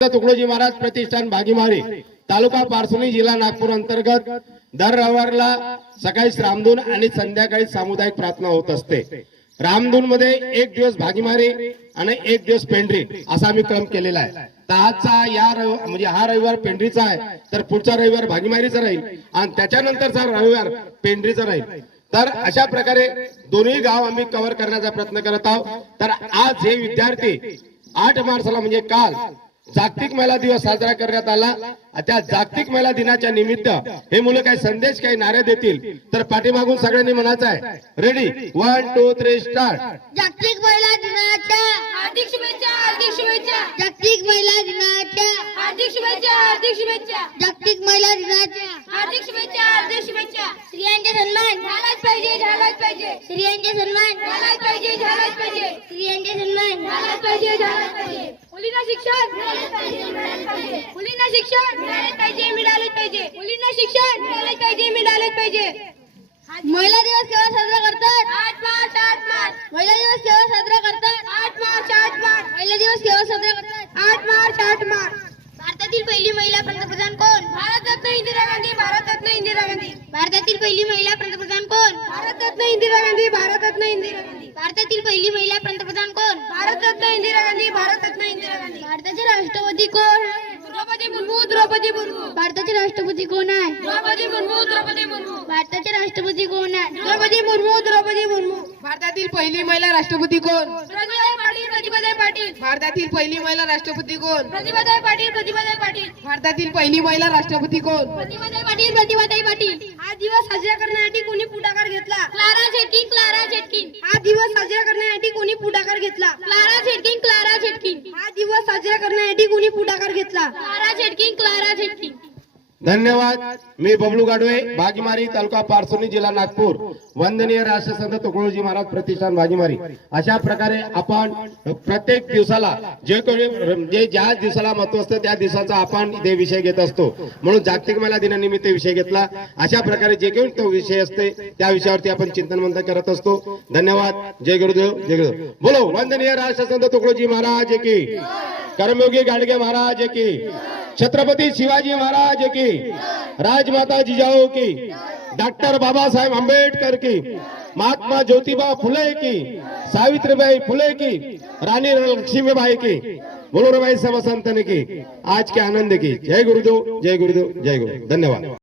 तुकडोजी महाराज प्रतिष्ठान भागीमारी तालुका पारसोनी जिल्हा नागपूर अंतर्गत दर रविवारला सकाळी रामधून आणि संध्याकाळी सामुदायिक प्रार्थना होत असते। रामधून मध्ये एक दिवस भागीमारी आणि एक दिवस पेंढरी असा आम्ही क्रम केलेला आहे। तर आजचा म्हणजे हा रविवार पेंढरीचा आहे, तर पुढचा रविवार भागीमारीचा राहील आणि त्याच्यानंतरचा रविवार पेंढरीचा राहील। तर अशा प्रकारे दोन्ही गाव आम्ही कव्हर करण्याचा प्रयत्न करत आहोत। तर आज हे विद्यार्थी 8 मार्चला म्हणजे काल जागतिक महिला दिवस साजरा करण्यात आला। त्या जागतिक महिला दिनाच्या निमित्त हे मुलं काही संदेश काही नारे देतील, तर पाठीमागून सगळ्यांनी म्हणायचं आहे। Ready 1 2 3 start. जागतिक महिला दिनाच्या हार्दिक शुभेच्छा, हार्दिक शुभेच्छा। जागतिक महिला दिनाच्या हार्दिक शुभेच्छा, हार्दिक शुभेच्छा। जागतिक महिला दिनाच्या हार्दिक शुभेच्छा, हार्दिक शुभेच्छा। स्त्रियांचा सन्मान झालाच पाहिजे, झालाच पाहिजे। स्त्रियांचा सन्मान झालाच पाहिजे, झालाच पाहिजे। स्त्रियांचा सन्मान झालाच पाहिजे, झालाच पाहिजे। मुलींना शिक्षण मिळालेच पाहिजे, मिळालेच पाहिजे। मुलींना शिक्षण मिळालेच पाहिजे, मिळालेच पाहिजे। मुलींना शिक्षण मिळालेच पाहिजे, मिळालेच पाहिजे। महिला दिवस केव्हा साजरा करतात? 8 मार्च, 8 मार्च। महिला दिवस केव्हा साजरा करतात? 8 मार्च, 8 मार्च। महिला दिवस केव्हा साजरा करतात? 8 मार्च, 8 मार्च। भारतातील पहिली महिला पंतप्रधान कोण? भारतरत्न इंदिरा गांधी, भारतरत्न इंदिरा गांधी। भारतातील पहिली महिला पंतप्रधान कोण? भारतरत्न इंदिरा गांधी, भारतरत्न इंदिरा गांधी। भारतातील पहिली महिला पंतप्रधान कोण? भारतरत्न इंदिरा गांधी, भारतरत्न इंदिरा गांधी। भारताचे राष्ट्रपती कोण? द्रौपदी मुर्मू, द्रौपदी मुर्मू। भारताचे राष्ट्रपती कोण आहे? द्रौपदी मुर्मू, द्रौपदी मुर्मू। भारताचे राष्ट्रपती कोण आहे? द्रौपदी मुर्मू, द्रौपदी मुर्मू। भारतातील पहिली महिला राष्ट्रपती कोण? प्रतिभाताई पाटील, प्रतिभाताई पाटील। भारतातील पहिली महिला राष्ट्रपती कोण? प्रतिभाताई पाटील, प्रतिभाताई पाटील। भारतातील पहिली महिला राष्ट्रपती कोण? प्रतिभाताई पाटील, प्रतिभाताई पाटील। हा दिवस साजरा करण्यासाठी कोणी पुढाकार घेतला? Clara Zetkin, Clara Zetkin. हा दिवस साजरा करण्यासाठी कोणी पुढाकार घेतला? Clara Zetkin, Clara Zetkin. हा दिवस साजरा करण्यासाठी कोणी पुढाकार घेतला? Clara Zetkin, Clara Zetkin. धन्यवाद। मी बबलू गाडवे, भागीमारी तालुका पारसोनी जिल्हा नागपूर। वंदनीय राष्ट्रसंत तुकडोजी महाराज प्रतिष्ठान भागीमारी। अशा प्रकारे आपण प्रत्येक दिवसाला जे ज्या दिवसाला महत्व असतं त्या दिवसाचा आपण ते विषय घेत असतो, म्हणून जागतिक महिला दिनानिमित्त विषय घेतला। अशा प्रकारे जे काही तो विषय असते त्या विषयावरती आपण चिंतन मंथन करत असतो। धन्यवाद। जय गुरुदेव, जय गुरुदेव। बोलो वंदनीय राष्ट्रसंत तुकडोजी महाराज की, कर्मयोगी गाडगे महाराज की, छत्रपति शिवाजी महाराज की, राजमाता जिजाऊ की, डॉक्टर बाबा साहेब आंबेडकर की, महात्मा ज्योतिबा फुले की, सावित्रीबाई फुले की, रानी लक्ष्मीबाई की, बोलो रे भाई सब संतन की, आज के आनंद की। जय गुरुदेव, जय गुरुदेव, जय गुरुदेव। धन्यवाद।